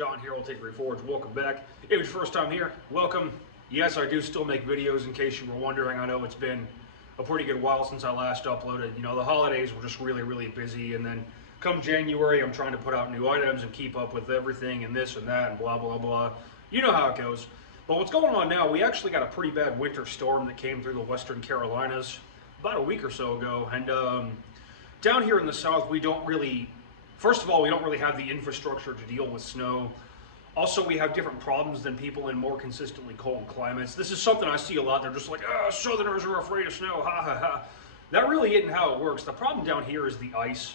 John here, I'll take Reforge. Welcome back. If it's your first time here, welcome. Yes, I do still make videos in case you were wondering. I know it's been a pretty good while since I last uploaded. You know, the holidays were just really busy, and then come January, I'm trying to put out new items and keep up with everything and this and that and blah, blah, blah. You know how it goes. But what's going on now, we actually got a pretty bad winter storm that came through the Western Carolinas about a week or so ago. And down here in the South, we don't really, first of all, we don't really have the infrastructure to deal with snow. Also, we have different problems than people in more consistently cold climates. This is something I see a lot. They're just like, oh, Southerners are afraid of snow, ha ha ha. That really isn't how it works. The problem down here is the ice.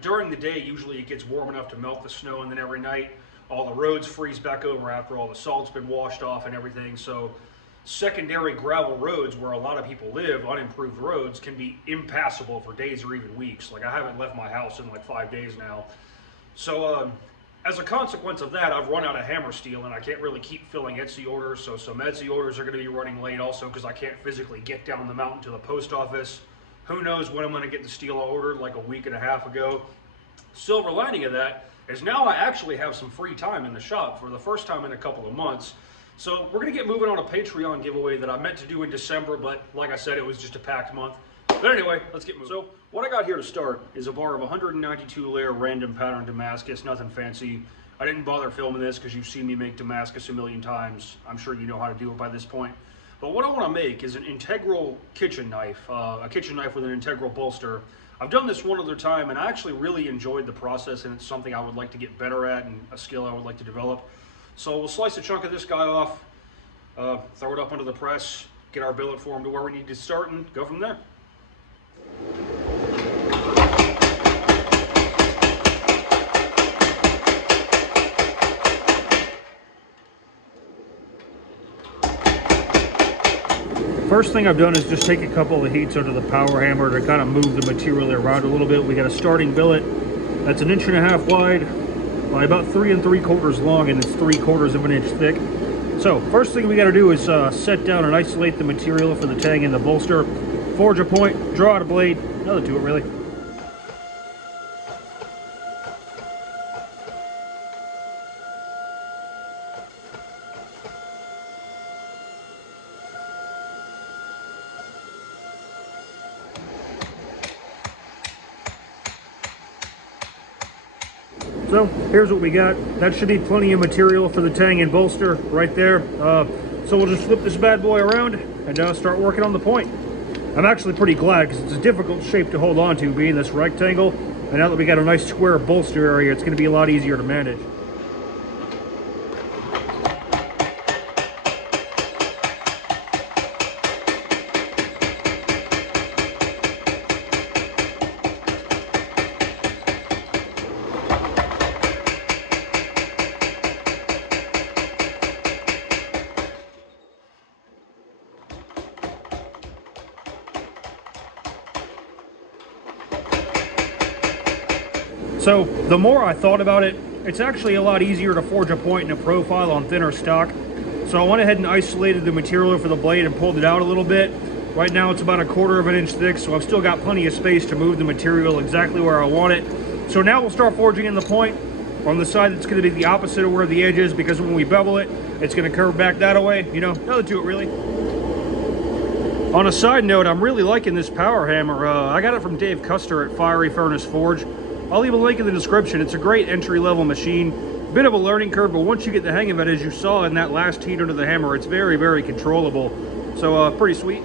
During the day, usually it gets warm enough to melt the snow, and then every night, all the roads freeze back over after all the salt's been washed off and everything. So secondary gravel roads where a lot of people live, unimproved roads, can be impassable for days or even weeks. Like, I haven't left my house in like 5 days now. So as a consequence of that, I've run out of hammer steel, and I can't really keep filling Etsy orders. So some Etsy orders are going to be running late also because I can't physically get down the mountain to the post office. Who knows when I'm going to get the steel I ordered like a week and a half ago. Silver lining of that is now I actually have some free time in the shop for the first time in a couple of months. So we're going to get moving on a Patreon giveaway that I meant to do in December, but like I said, it was just a packed month. But anyway, let's get moving. So what I got here to start is a bar of 192 layer random pattern Damascus, nothing fancy. I didn't bother filming this because you've seen me make Damascus a million times. I'm sure you know how to do it by this point. But what I want to make is an integral kitchen knife, a kitchen knife with an integral bolster. I've done this one other time, and I actually really enjoyed the process, and it's something I would like to get better at and a skill I would like to develop. So we'll slice a chunk of this guy off, throw it up under the press, get our billet form to where we need to start, and go from there. First thing I've done is just take a couple of heats under the power hammer to kind of move the material around a little bit. We got a starting billet that's 1.5 inches wide by about 3 3/4 long, and it's 3/4 of an inch thick. So first thing we got to do is set down and isolate the material for the tang and the bolster. Forge a point, draw out a blade, nothing to it really. So here's what we got. That should be plenty of material for the tang and bolster right there. So we'll just flip this bad boy around and start working on the point. I'm actually pretty glad because it's a difficult shape to hold on to, being this rectangle. And now that we got a nice square bolster area, it's going to be a lot easier to manage. So the more I thought about it, it's actually a lot easier to forge a point and a profile on thinner stock. So I went ahead and isolated the material for the blade and pulled it out a little bit. Right now it's about 1/4 inch thick, so I've still got plenty of space to move the material exactly where I want it. So now we'll start forging in the point on the side that's going to be the opposite of where the edge is, because when we bevel it, it's going to curve back that way. You know, nothing to it really. On a side note, I'm really liking this power hammer. I got it from Dave Custer at Fiery Furnace Forge. I'll leave a link in the description. It's a great entry-level machine. Bit of a learning curve, but once you get the hang of it, as you saw in that last heat under the hammer, it's very controllable. So pretty sweet.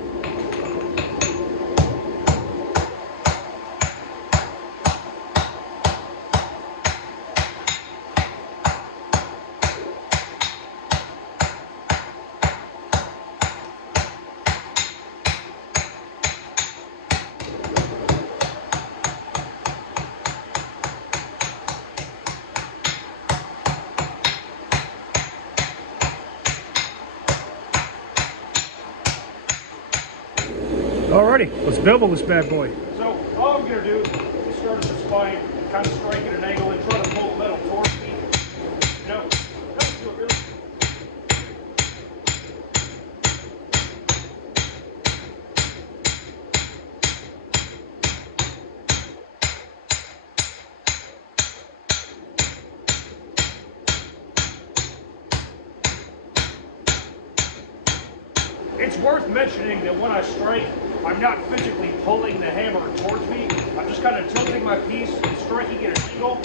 Alrighty, let's bevel this bad boy. So all I'm going to do is start at the spine, kind of strike at an angle and try to pull the metal towards me. No, that's do it really. worth mentioning that when I strike, I'm not physically pulling the hammer towards me. I'm just kind of tilting my piece and striking at an angle. And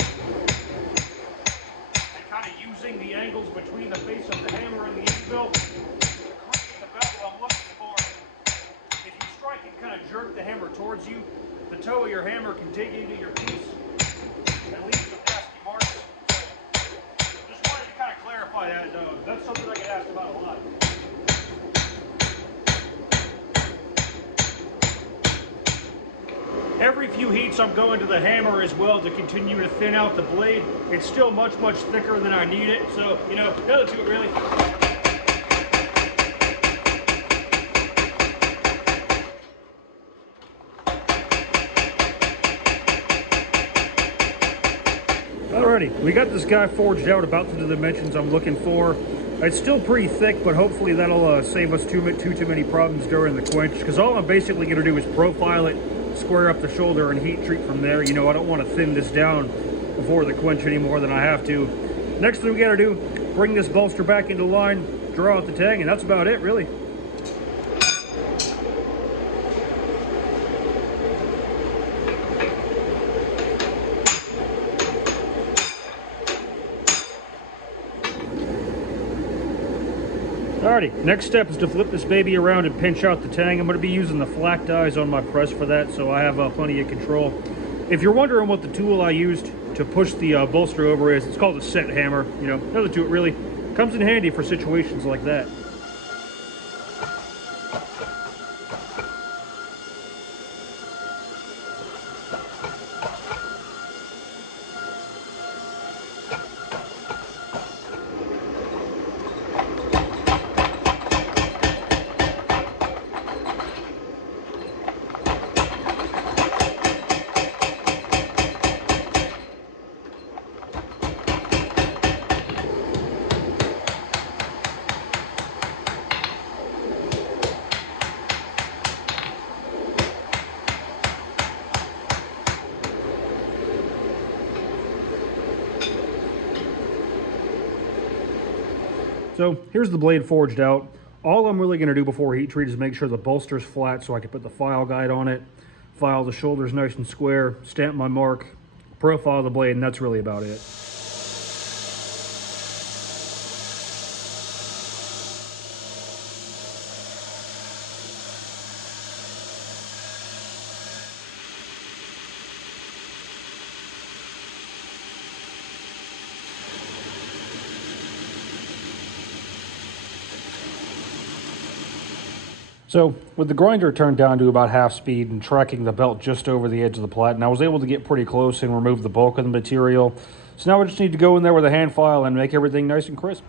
kind of using the angles between the face of the hammer and the anvil to create the bevel I'm looking for. If you strike and kind of jerk the hammer towards you, the toe of your hammer can dig into your piece and leave some nasty marks. Just wanted to kind of clarify that. That's something I get asked about a lot. Every few heats I'm going to the hammer as well to continue to thin out the blade. It's still much thicker than I need it, so, you know, nothing to it really. Alrighty, we got this guy forged out about to the dimensions I'm looking for. It's still pretty thick, but hopefully that'll save us too many problems during the quench, because all I'm basically going to do is profile it, square up the shoulder, and heat treat from there. You know, I don't want to thin this down before the quench any more than I have to. Next thing we got to do, bring this bolster back into line, draw out the tang, and that's about it, really. Alrighty, next step is to flip this baby around and pinch out the tang. I'm going to be using the flat dies on my press for that, so I have plenty of control. If you're wondering what the tool I used to push the bolster over is, it's called a set hammer. You know, nothing to it really. Comes in handy for situations like that. So here's the blade forged out. All I'm really going to do before heat treat is make sure the bolster's flat so I can put the file guide on it, file the shoulders nice and square, stamp my mark, profile the blade, and that's really about it. So with the grinder turned down to about half speed and tracking the belt just over the edge of the platen, I was able to get pretty close and remove the bulk of the material. So now I just need to go in there with a hand file and make everything nice and crisp.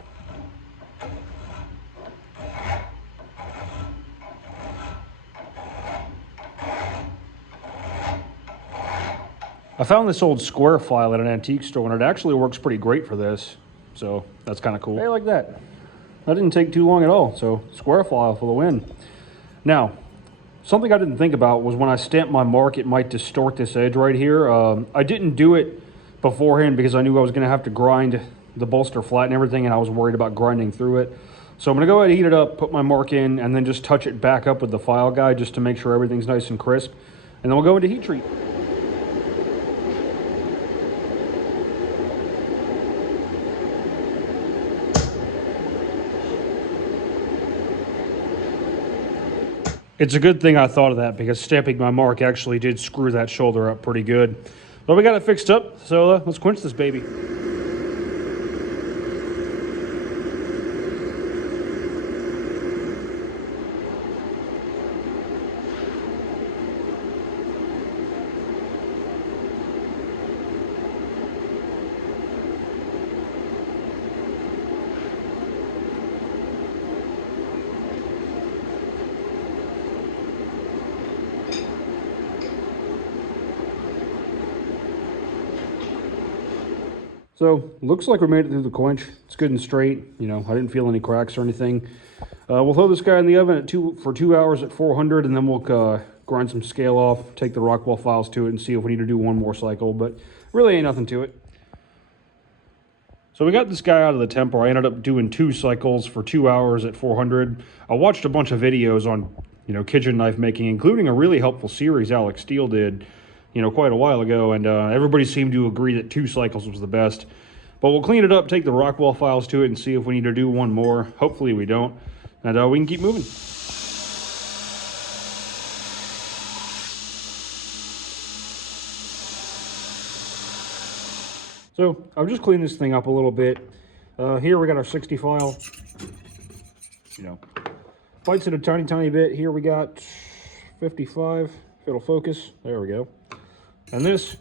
I found this old square file at an antique store and it actually works pretty great for this. So that's kind of cool. Hey, like that. That didn't take too long at all. So square file for the win. Now, something I didn't think about was when I stamp my mark, it might distort this edge right here. I didn't do it beforehand because I knew I was going to have to grind the bolster flat and everything, and I was worried about grinding through it. So I'm going to go ahead and heat it up, put my mark in, and then just touch it back up with the file guide just to make sure everything's nice and crisp. And then we'll go into heat treat. It's a good thing I thought of that because stamping my mark actually did screw that shoulder up pretty good. But we got it fixed up, so let's quench this baby. So, looks like we made it through the quench. It's good and straight. You know, I didn't feel any cracks or anything. We'll throw this guy in the oven for 2 hours at 400, and then we'll grind some scale off, take the Rockwell files to it, and see if we need to do one more cycle. But really ain't nothing to it. So we got this guy out of the temple. I ended up doing 2 cycles for 2 hours at 400. I watched a bunch of videos on, kitchen knife making, including a really helpful series Alex Steele did, quite a while ago. And everybody seemed to agree that 2 cycles was the best. But we'll clean it up, take the Rockwell files to it, and see if we need to do one more. Hopefully we don't. And we can keep moving. So I've just cleaned this thing up a little bit. Here we got our 60 file. Bites it a tiny bit. Here we got 55. If it'll focus, there we go. And this,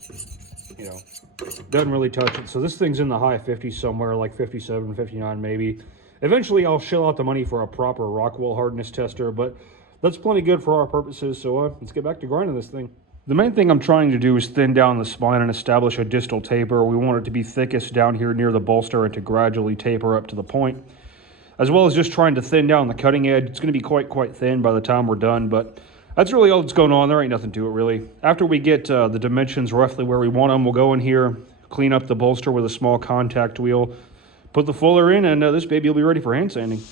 doesn't really touch it. So this thing's in the high 50s somewhere, like 57, 59 maybe. Eventually I'll shell out the money for a proper Rockwell hardness tester, but that's plenty good for our purposes. So let's get back to grinding this thing. The main thing I'm trying to do is thin down the spine and establish a distal taper. We want it to be thickest down here near the bolster and to gradually taper up to the point, as well as just trying to thin down the cutting edge. It's going to be quite thin by the time we're done, but that's really all that's going on. There ain't nothing to it, really. After we get the dimensions roughly where we want them, we'll go in here, clean up the bolster with a small contact wheel, put the fuller in, and this baby will be ready for hand sanding.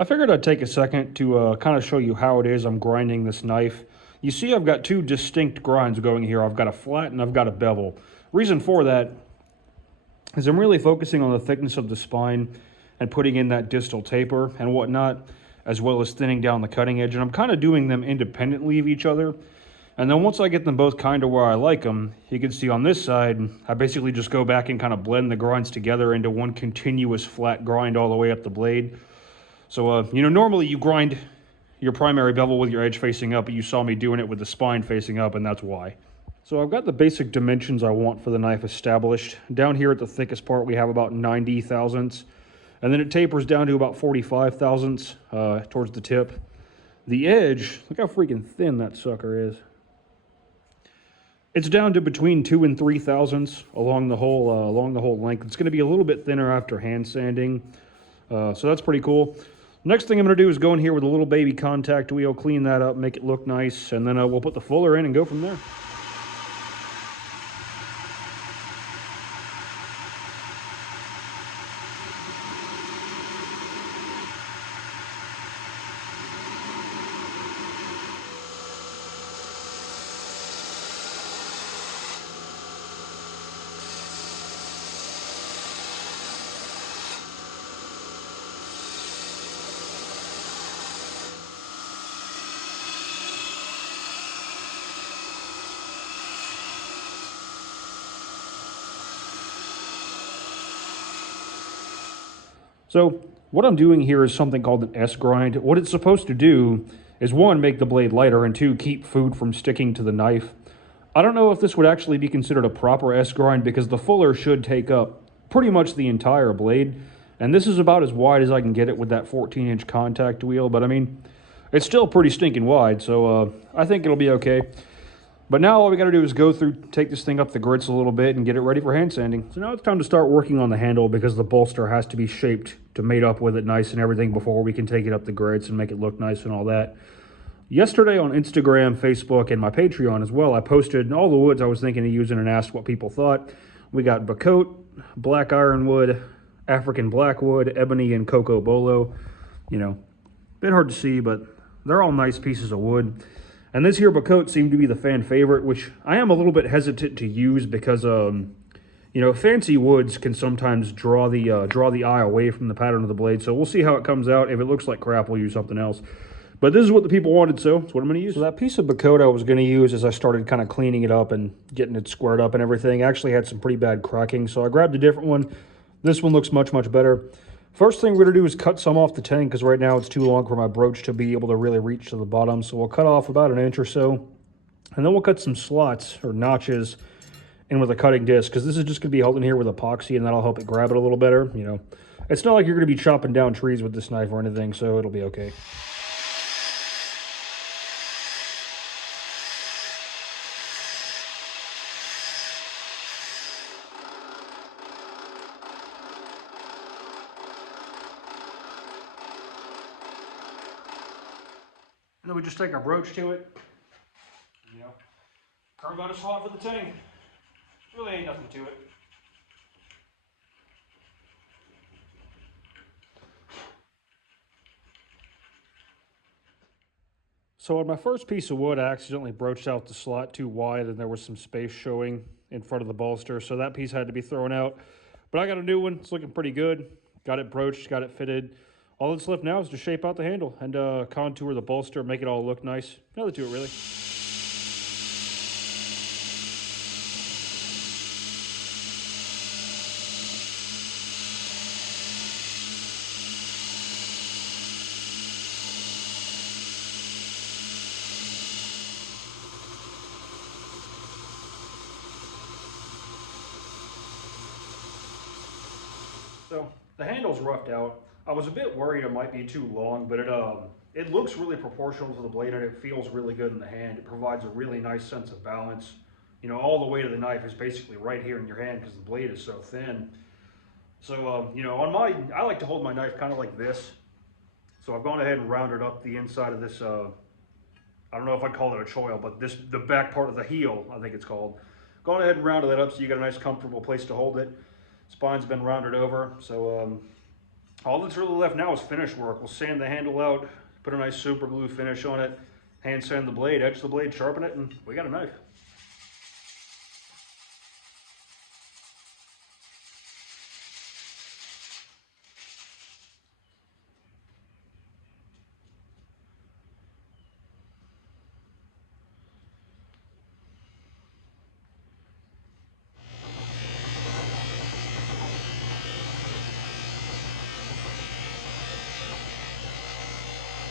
I figured I'd take a second to kind of show you how it is I'm grinding this knife. You see I've got 2 distinct grinds going here. I've got a flat and I've got a bevel. Reason for that is I'm really focusing on the thickness of the spine and putting in that distal taper and whatnot, as well as thinning down the cutting edge. And I'm kind of doing them independently of each other. And then once I get them both kind of where I like them, you can see on this side, I basically just go back and kind of blend the grinds together into one continuous flat grind all the way up the blade. So, normally you grind your primary bevel with your edge facing up, but you saw me doing it with the spine facing up, and that's why. So I've got the basic dimensions I want for the knife established. Down here at the thickest part, we have about 90 thousandths, and then it tapers down to about 45 thousandths towards the tip. The edge, look how freaking thin that sucker is. It's down to between 2 and 3 thousandths along the whole length. It's going to be a little bit thinner after hand sanding, so that's pretty cool. Next thing I'm going to do is go in here with a little baby contact wheel, clean that up, make it look nice, and then we'll put the fuller in and go from there. So what I'm doing here is something called an S grind. What it's supposed to do is 1, make the blade lighter, and 2, keep food from sticking to the knife. I don't know if this would actually be considered a proper S grind because the fuller should take up pretty much the entire blade. And this is about as wide as I can get it with that 14-inch contact wheel. But I mean, it's still pretty stinking wide, so I think it'll be okay. But now all we got to do is go through, take this thing up the grits a little bit and get it ready for hand sanding. So now it's time to start working on the handle because the bolster has to be shaped to mate up with it nice and everything before we can take it up the grits and make it look nice and all that. Yesterday on Instagram, Facebook, and my Patreon as well, I posted all the woods I was thinking of using and asked what people thought. We got Bacote, black ironwood, African blackwood, ebony, and cocoa bolo. Bit hard to see, but they're all nice pieces of wood. And this here Bacote seemed to be the fan favorite, which I am a little bit hesitant to use because, fancy woods can sometimes draw the eye away from the pattern of the blade. So we'll see how it comes out. If it looks like crap, we'll use something else. But this is what the people wanted, so it's what I'm going to use. So that piece of Bacote I was going to use as I started kind of cleaning it up and getting it squared up and everything actually had some pretty bad cracking, so I grabbed a different one. This one looks much better. First thing we're going to do is cut some off the tang because right now it's too long for my broach to be able to really reach to the bottom. So we'll cut off about 1 inch or so. And then we'll cut some slots or notches in with a cutting disc because this is just going to be held in here with epoxy and that'll help it grab it a little better. It's not like you're going to be chopping down trees with this knife or anything, so it'll be okay. then we just take our broach to it. You know, carve out a slot for the tang. Really ain't nothing to it. So on my first piece of wood, I accidentally broached out the slot too wide and there was some space showing in front of the bolster, so that piece had to be thrown out. But I got a new one, it's looking pretty good. Got it broached, got it fitted. All that's left now is to shape out the handle and contour the bolster, make it all look nice. Nothing to it really. So the handle's roughed out. I was a bit worried it might be too long, but it looks really proportional to the blade and it feels really good in the hand. It provides a really nice sense of balance. You know, all the weight of the knife is basically right here in your hand because the blade is so thin. So, you know, on mine, I like to hold my knife kind of like this. So I've gone ahead and rounded up the inside of this, I don't know if I'd call it a choil, but the back part of the heel, I think it's called. Gone ahead and rounded that up so you got a nice comfortable place to hold it. Spine's been rounded over, so all that's really left now is finish work. We'll sand the handle out, put a nice super glue finish on it, hand sand the blade, etch the blade, sharpen it, and we got a knife.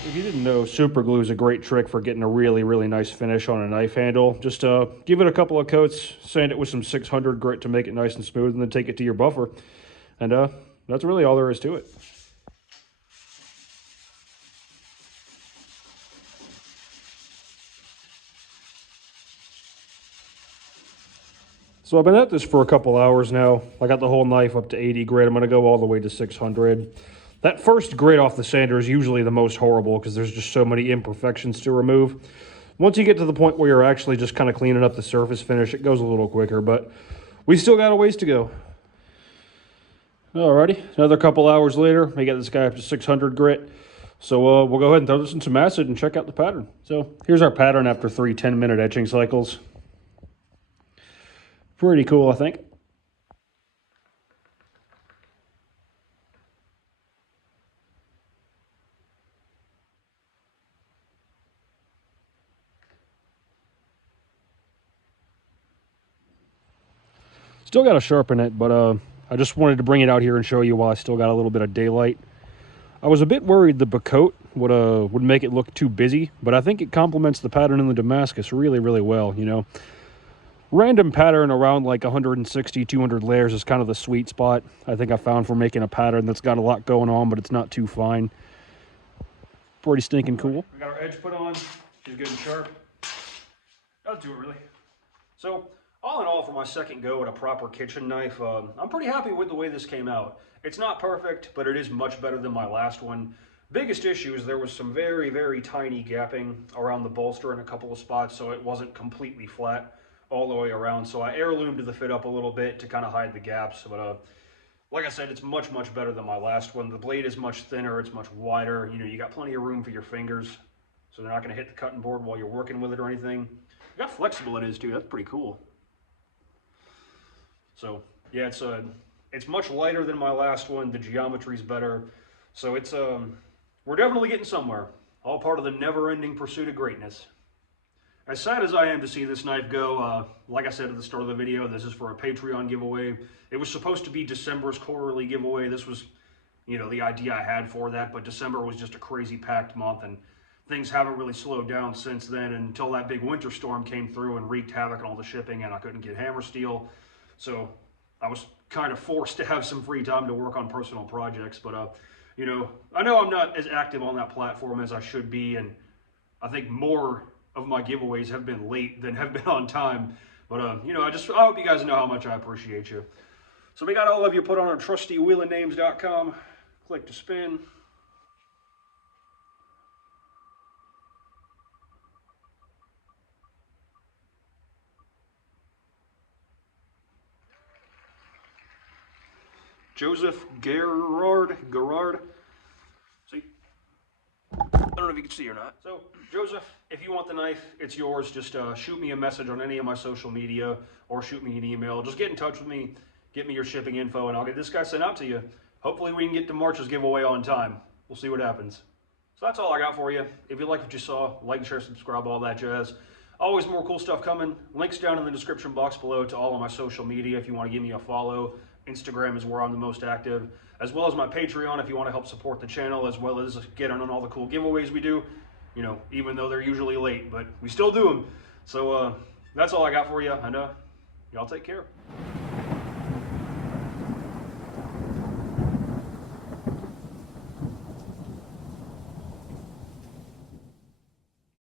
If you didn't know, super glue is a great trick for getting a really, really nice finish on a knife handle. Just give it a couple of coats, sand it with some 600 grit to make it nice and smooth, and then take it to your buffer. And that's really all there is to it. So I've been at this for a couple hours now. I got the whole knife up to 80 grit. I'm going to go all the way to 600. That first grit off the sander is usually the most horrible because there's just so many imperfections to remove. Once you get to the point where you're actually just kind of cleaning up the surface finish, it goes a little quicker, but we still got a ways to go. Alrighty, another couple hours later, we got this guy up to 600 grit. So we'll go ahead and throw this in some acid and check out the pattern. So here's our pattern after 3 10-minute etching cycles. Pretty cool, I think. Still got to sharpen it, but I just wanted to bring it out here and show you while I still got a little bit of daylight. I was a bit worried the Bacote would make it look too busy, but I think it complements the pattern in the Damascus really, really well, you know. Random pattern around like 160, 200 layers is kind of the sweet spot I think I found for making a pattern that's got a lot going on, but it's not too fine. Pretty stinking cool. We got our edge put on. She's good and sharp. That'll do it really. So, all in all, for my second go at a proper kitchen knife, I'm pretty happy with the way this came out. It's not perfect, but it is much better than my last one. Biggest issue is there was some very, very tiny gapping around the bolster in a couple of spots, so it wasn't completely flat all the way around. So I heirloomed the fit up a little bit to kind of hide the gaps. But like I said, it's much, much better than my last one. The blade is much thinner, it's much wider. You know, you got plenty of room for your fingers, so they're not going to hit the cutting board while you're working with it or anything. Look how flexible it is too. That's pretty cool. So yeah, it's much lighter than my last one. The geometry's better. So it's we're definitely getting somewhere. All part of the never-ending pursuit of greatness. As sad as I am to see this knife go, like I said at the start of the video, this is for a Patreon giveaway. It was supposed to be December's quarterly giveaway. This was, you know, the idea I had for that, but December was just a crazy packed month, and things haven't really slowed down since then until that big winter storm came through and wreaked havoc on all the shipping, and I couldn't get hammer steel. So I was kind of forced to have some free time to work on personal projects. But, you know I'm not as active on that platform as I should be, and I think more of my giveaways have been late than have been on time. But, you know, I hope you guys know how much I appreciate you. So we got all of you put on our trusty wheelingnames.com. Click to spin. Joseph Gerard. See? I don't know if you can see or not. So, Joseph, if you want the knife, it's yours. Just shoot me a message on any of my social media or shoot me an email. Just get in touch with me, get me your shipping info, and I'll get this guy sent out to you. Hopefully we can get to March's giveaway on time. We'll see what happens. So that's all I got for you. If you like what you saw, like, share, subscribe, all that jazz. Always more cool stuff coming. Links down in the description box below to all of my social media if you want to give me a follow. Instagram is where I'm the most active, as well as my Patreon if you want to help support the channel, as well as get on all the cool giveaways we do. You know, even though they're usually late, but we still do them. So that's all I got for you, and y'all take care.